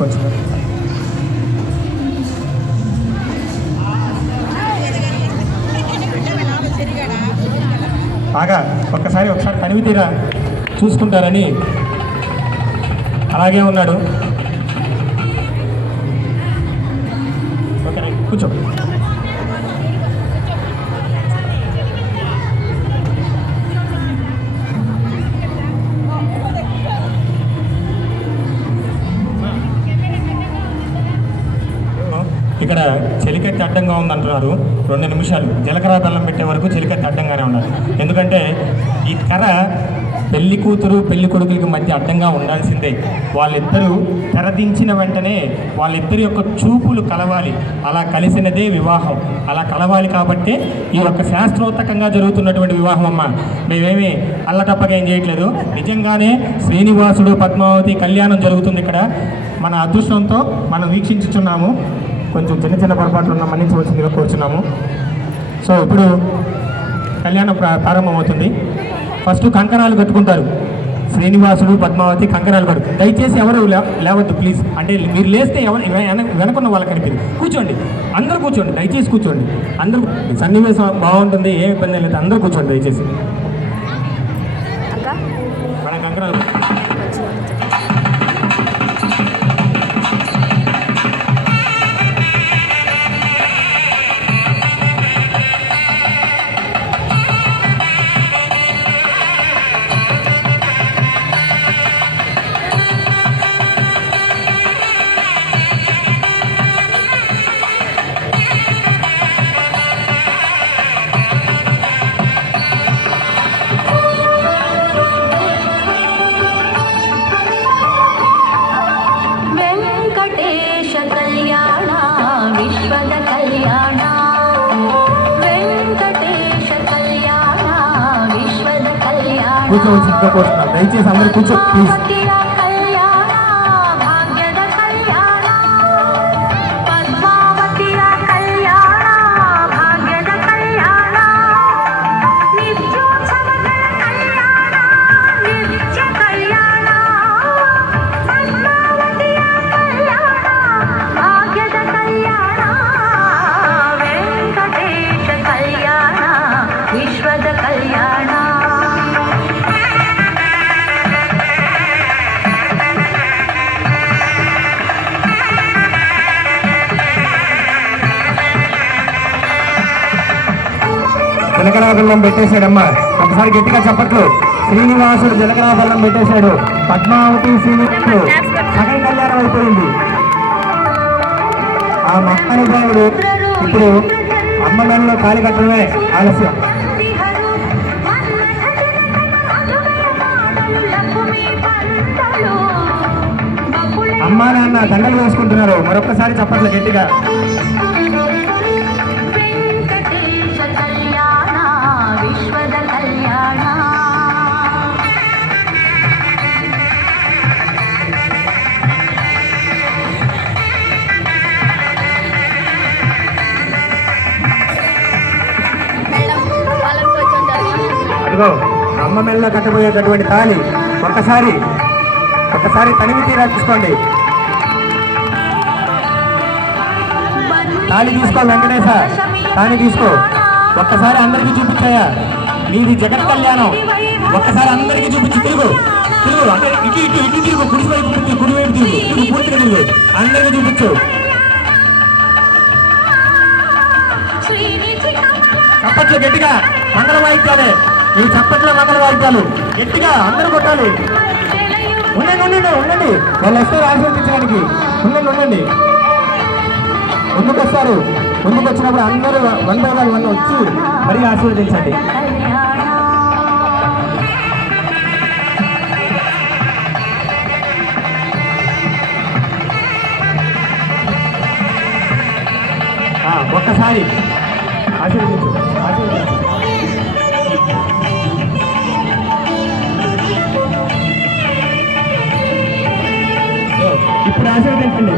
కొంచెం బాగా ఒకసారి తనివి తీరా చూసుకుంటారని అలాగే ఉన్నాడు. ఓకే కూర్చో. ఇక్కడ చెలికత్తి అడ్డంగా ఉందంటున్నారు. 2 నిమిషాలు జీలకర్ర బెల్లం పెట్టే వరకు చెలికత్తి అడ్డంగానే ఉన్నారు. ఎందుకంటే ఈ తెర పెళ్లి కూతురు పెళ్లి కొడుకులకి మధ్య అడ్డంగా ఉండాల్సిందే. వాళ్ళిద్దరూ తెరదించిన వెంటనే వాళ్ళిద్దరి యొక్క చూపులు కలవాలి. అలా కలిసినదే వివాహం. అలా కలవాలి కాబట్టి ఈ యొక్క శాస్త్రోత్తకంగా జరుగుతున్నటువంటి వివాహం అమ్మ. మేమేమి అల్లటప్పగా ఏం చేయట్లేదు. నిజంగానే శ్రీనివాసుడు పద్మావతి కళ్యాణం జరుగుతుంది ఇక్కడ. మన అదృష్టంతో మనం వీక్షించుచున్నాము. కొంచెం చిన్న పొరపాట్లు ఉన్న మన్నించవలసిందిగా కోరుచున్నాము. సో ఇప్పుడు కళ్యాణం ప్రారంభమవుతుంది. ఫస్ట్ కంకణాలు కట్టుకుంటారు. శ్రీనివాసుడు పద్మావతి కంకణాలు కట్టు. దయచేసి ఎవరు లేవద్దు ప్లీజ్. అంటే మీరు లేస్తే ఎవరు వెనకున్న వాళ్ళకి కనిపించదు. కూర్చోండి, అందరూ కూర్చోండి, దయచేసి కూర్చోండి. అందరూ సన్నివేశం బాగుంటుంది, ఏం ఇబ్బంది లేదు. అందరూ కూర్చోండి దయచేసి. మన కంకణాలు కూర్చోవలసిందిగా కోరుతున్నాను. దయచేసి అందరూ కూర్చో ప్లీజ్. జీలకర్ర బెల్లం పెట్టేశాడమ్మా. ఒకసారి గట్టిగా చెప్పట్లు. శ్రీనివాసుడు జీలకర్ర బెల్లం పెట్టేశాడు. పద్మావతి శ్రీనివాసుడు సగం కళ్యాణం అయిపోయింది. ఆ మహానుభావుడు ఇప్పుడు అమ్మగంలో కాలి కట్టడమే ఆలస్యం. అమ్మా నాన్న దండలు వేసుకుంటున్నారు. మరొక్కసారి చెప్పట్లు గట్టిగా. అదిగో అమ్మ మెల్ల కట్టబోయేటటువంటి తాళి. ఒక్కసారి తనివి తీరా చూసుకోండి. తాళి తీసుకో వెంకటేశ, తాళి తీసుకో. ఒక్కసారి అందరికీ చూపించాయా నీది జగత్ కళ్యాణం. ఒక్కసారి అందరికీ చూపించి తిరుగు అంటే ఇటు తిరుగు. కుడివైపు తిరుగు, పూర్తిగా తిరుగు. అందరికీ చూపించు. చప్పట్లు గట్టిగా, మంగళ వాయిద్యాలే ఈ చప్పట్ల మంగళ వాయిద్యాలు గట్టిగా అందరూ కొట్టాలి. ఉండండి వాళ్ళు వస్తారు ఆశీర్వదించడానికి. ఉండండి ముందుకు వస్తారు. ముందుకు వచ్చినప్పుడు అందరూ 1 by 1 వచ్చి మరీ ఆశీర్వదించండి. ఒక్కసారి ఆశీర్వదించు. ఇప్పుడు ఆశీర్వదించండి.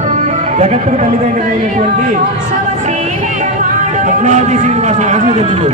జగత్తుకు తల్లిదండ్రులైనటువంటి పద్మావతి శ్రీనివాసుని ఆశీర్వదించండి.